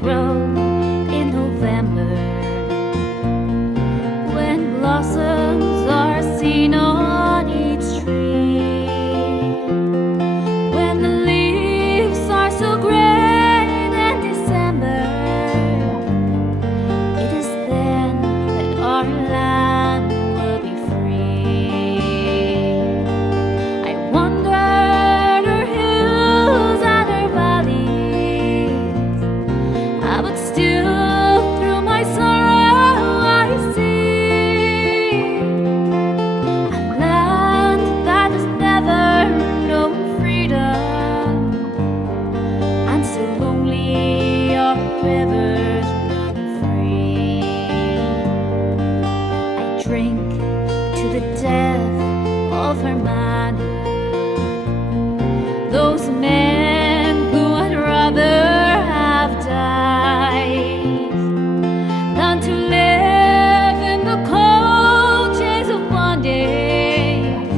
grow in November, when blossoms are seen on each tree, when the leaves are so green in December. It is then that our land will be free. I wandered her hills and her valleys, but still through my sorrow I see a land that has never known freedom, and so lonely our rivers run free. I drink to the death of her manhood, those men who I'd rather have died than to live in the cold chains of bondage,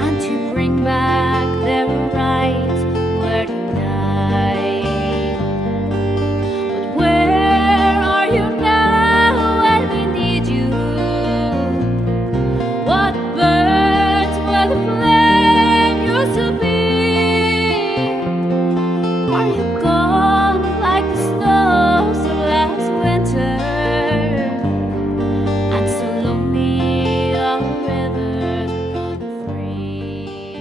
and to bring back their rights were denied. But where are you now when we need you? What birds were the flame used to be? Are you gone like the snows of last winter, and so lonely our rivers run free?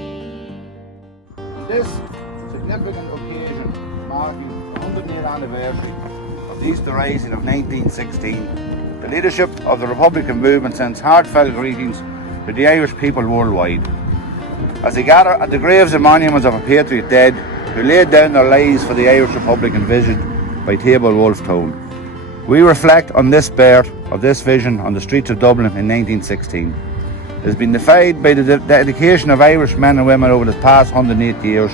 On this significant occasion marking the 100th anniversary of the Easter Rising of 1916, the leadership of the Republican movement sends heartfelt greetings to the Irish people worldwide as they gather at the graves and monuments of our patriot dead who laid down their lives for the Irish Republic envisioned by Table Wolfe Tone. We reflect on this birth of this vision on the streets of Dublin in 1916. It has been defied by the dedication of Irish men and women over the past 108 years,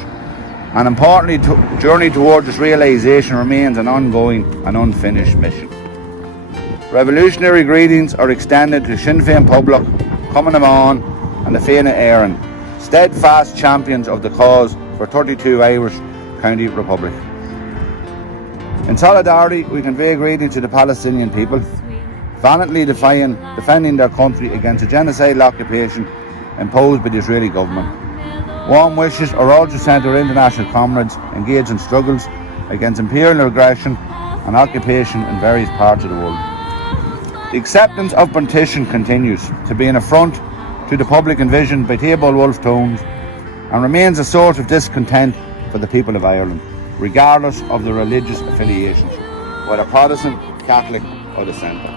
and importantly, the journey towards its realisation remains an ongoing and unfinished mission. Revolutionary greetings are extended to Sinn Féin public, Commemoration and the Fianna Éireann, steadfast champions of the cause for 32 Irish County Republic. In solidarity, we convey greetings to the Palestinian people, valiantly defending their country against a genocidal occupation imposed by the Israeli government. Warm wishes are also sent to our international comrades engaged in struggles against imperial aggression and occupation in various parts of the world. The acceptance of partition continues to be an affront to the public envisioned by Table Wolfe Tones, and remains a source of discontent for the people of Ireland, regardless of their religious affiliations, whether Protestant, Catholic or the Centre.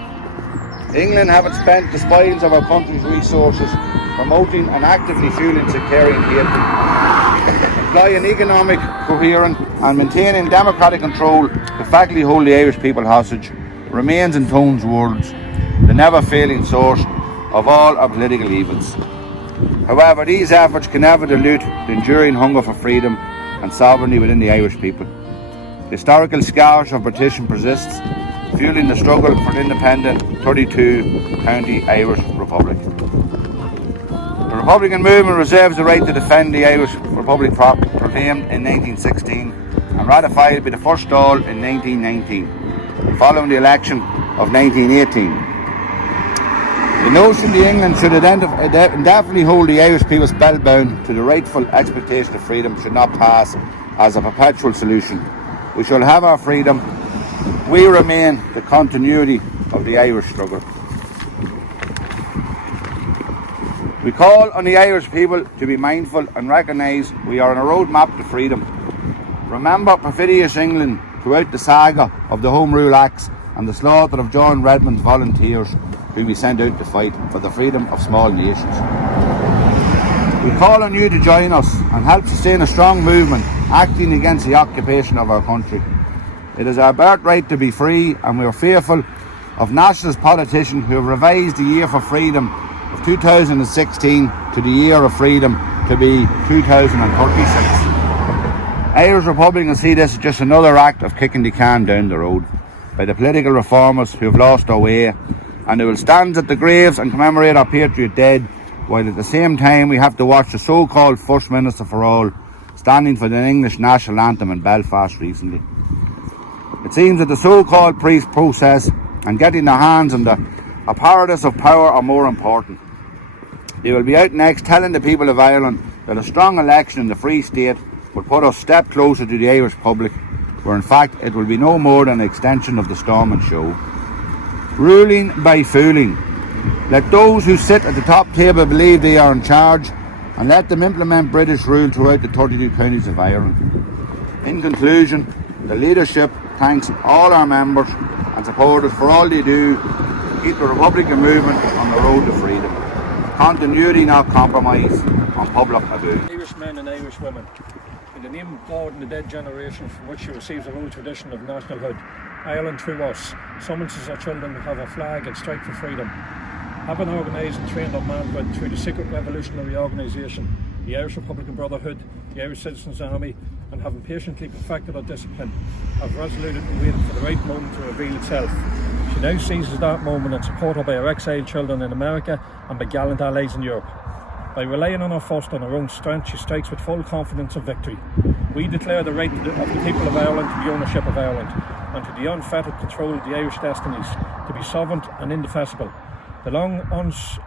England having spent the spoils of our country's resources promoting and actively fueling sectarian hatred, employing economic coherence and maintaining democratic control to factly hold the Irish people hostage, remains in Tone's words the never-failing source of all our political evils. However, these efforts can never dilute the enduring hunger for freedom and sovereignty within the Irish people. The historical scars of partition persists, fueling the struggle for an independent 32-county Irish Republic. The Republican movement reserves the right to defend the Irish Republic proclaimed in 1916 and ratified by the first Dáil in 1919, following the election of 1918. The notion that England should indefinitely hold the Irish people spellbound to the rightful expectation of freedom should not pass as a perpetual solution. We shall have our freedom. We remain the continuity of the Irish struggle. We call on the Irish people to be mindful and recognise we are on a roadmap to freedom. Remember perfidious England throughout the saga of the Home Rule Acts and the slaughter of John Redmond's volunteers who we sent out to fight for the freedom of small nations. We call on you to join us and help sustain a strong movement acting against the occupation of our country. It is our birthright to be free, and we are fearful of nationalist politicians who have revised the year for freedom of 2016 to the year of freedom to be 2036. Irish Republicans see this as just another act of kicking the can down the road by the political reformers who have lost their way, and who will stand at the graves and commemorate our patriot dead, while at the same time we have to watch the so-called First Minister for All standing for the English national anthem in Belfast recently. It seems that the so-called peace process and getting their hands on the apparatus of power are more important. They will be out next telling the people of Ireland that a strong election in the Free State will put us a step closer to the Irish public, where in fact it will be no more than an extension of the Stormont show. Ruling by fooling. Let those who sit at the top table believe they are in charge, and let them implement British rule throughout the 32 counties of Ireland. In conclusion, the leadership thanks all our members and supporters for all they do to keep the Republican movement on the road to freedom. Continuity, not compromise, on public taboo. Irish men and Irish women, in the name of God and the dead generation from which she receives a old tradition of nationalhood, Ireland through us summonses our children to have a flag and strike for freedom. Having organised and trained our manhood through the secret revolutionary organisation, the Irish Republican Brotherhood, the Irish Citizens' Army, and having patiently perfected our discipline, have resolutely waited for the right moment to reveal itself. She now seizes that moment and supported by our exiled children in America and by gallant allies in Europe. By relying on her first on her own strength, she strikes with full confidence of victory. We declare the right of the people of Ireland to the ownership of Ireland, and to the unfettered control of the Irish destinies, to be sovereign and indefeasible. The long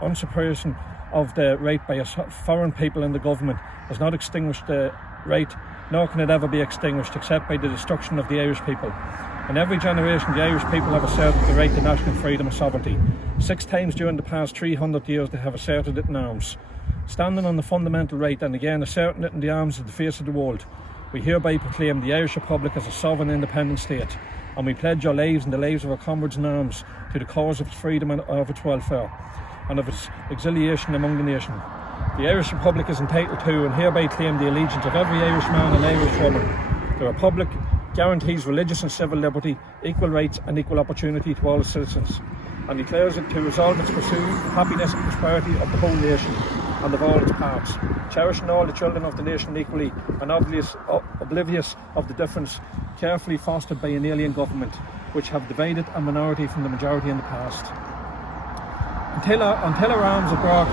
usurpation of the right by a foreign people in the government has not extinguished the right, nor can it ever be extinguished except by the destruction of the Irish people. In every generation, the Irish people have asserted the right to national freedom and sovereignty. 6 times during the past 300 years they have asserted it in arms. Standing on the fundamental right and again asserting it in the arms of the face of the world, we hereby proclaim the Irish Republic as a sovereign independent state, and we pledge our lives and the lives of our comrades in arms to the cause of its freedom and of its welfare, and of its exiliation among the nation. The Irish Republic is entitled to and hereby claim the allegiance of every Irish man and Irish woman. The Republic guarantees religious and civil liberty, equal rights and equal opportunity to all its citizens, and declares it to resolve its pursuit, happiness and prosperity of the whole nation and of all its parts, cherishing all the children of the nation equally and oblivious of the difference carefully fostered by an alien government, which have divided a minority from the majority in the past. Until our arms have brought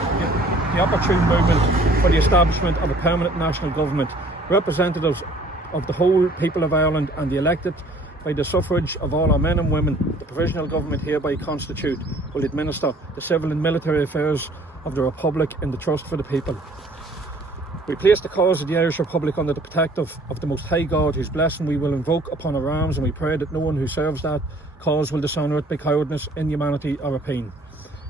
the opportune movement for the establishment of a permanent national government, representatives of the whole people of Ireland and the elected by the suffrage of all our men and women, the provisional government hereby constitute will administer the civil and military affairs of the Republic in the trust for the people. We place the cause of the Irish Republic under the protective of the Most High God, whose blessing we will invoke upon our arms, and we pray that no one who serves that cause will dishonour it by cowardice, inhumanity or rapine.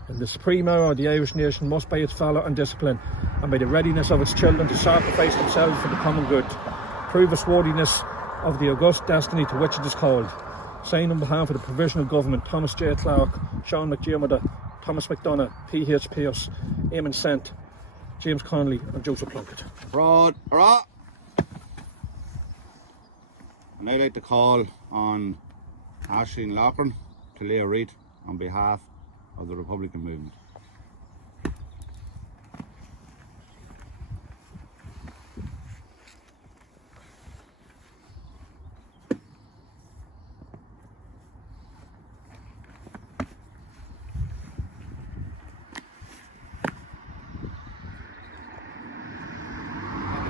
In the supreme hour, the Irish nation must by its valour and discipline, and by the readiness of its children to sacrifice themselves for the common good, prove its worthiness of the august destiny to which it is called. Signed on behalf of the Provisional Government, Thomas J. Clark, Sean McDermott, Thomas McDonough, P.H. Pearce, Eamon Sant, James Connolly and Joseph Plunkett. Broad, hurrah! I'd now like to call on Aisling Loughran to lay a wreath on behalf of the Republican movement.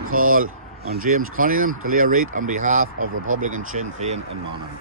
Call on James Cunningham to lay a wreath on behalf of Republican Sinn Féin in Monaghan.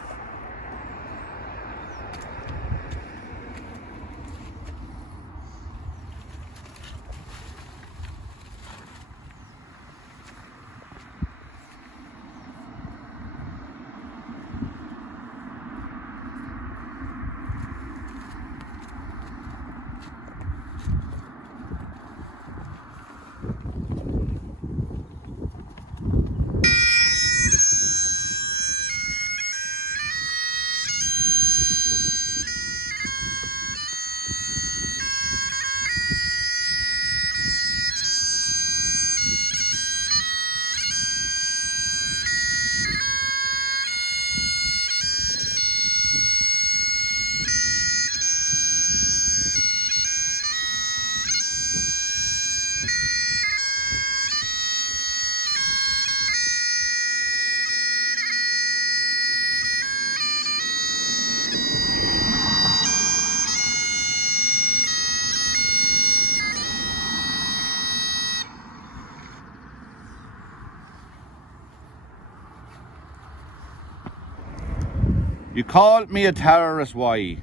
You called me a terrorist, why?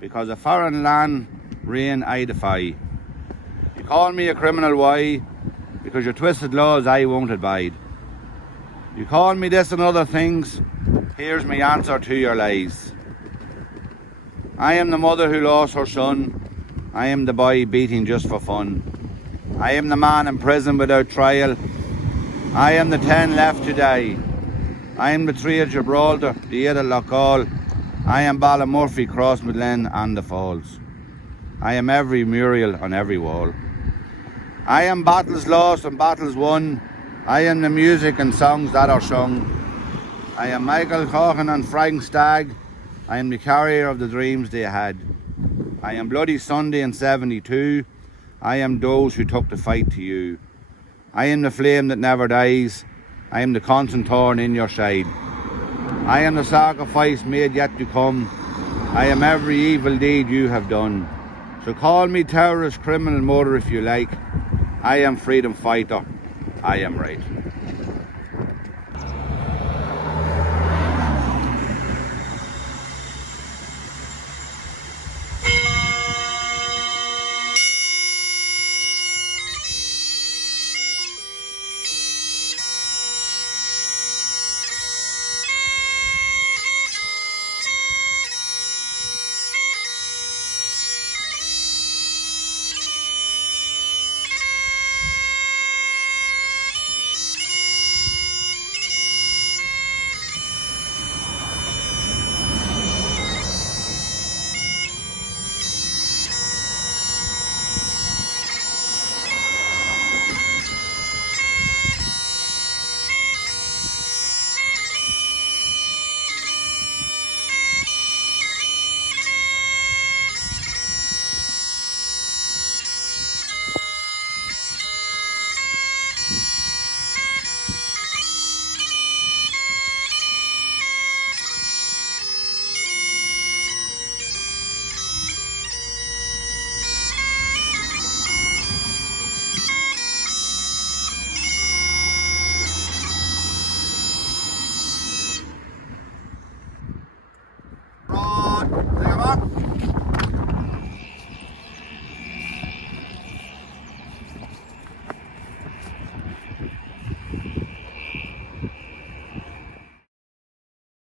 Because a foreign land reign I defy. You called me a criminal, why? Because your twisted laws I won't abide. You called me this and other things, here's my answer to your lies. I am the mother who lost her son. I am the boy beating just for fun. I am the man in prison without trial. I am the 10 left to die. I am the 3 at Gibraltar, the 8 at Loughgall. I am Ballymurphy, Crossmaglen and the Falls. I am every mural on every wall. I am battles lost and battles won. I am the music and songs that are sung. I am Michael Coughlin and Frank Stagg. I am the carrier of the dreams they had. I am Bloody Sunday in 72. I am those who took the fight to you. I am the flame that never dies. I am the constant thorn in your side. I am the sacrifice made yet to come. I am every evil deed you have done. So call me terrorist, criminal, murderer if you like. I am freedom fighter. I am right.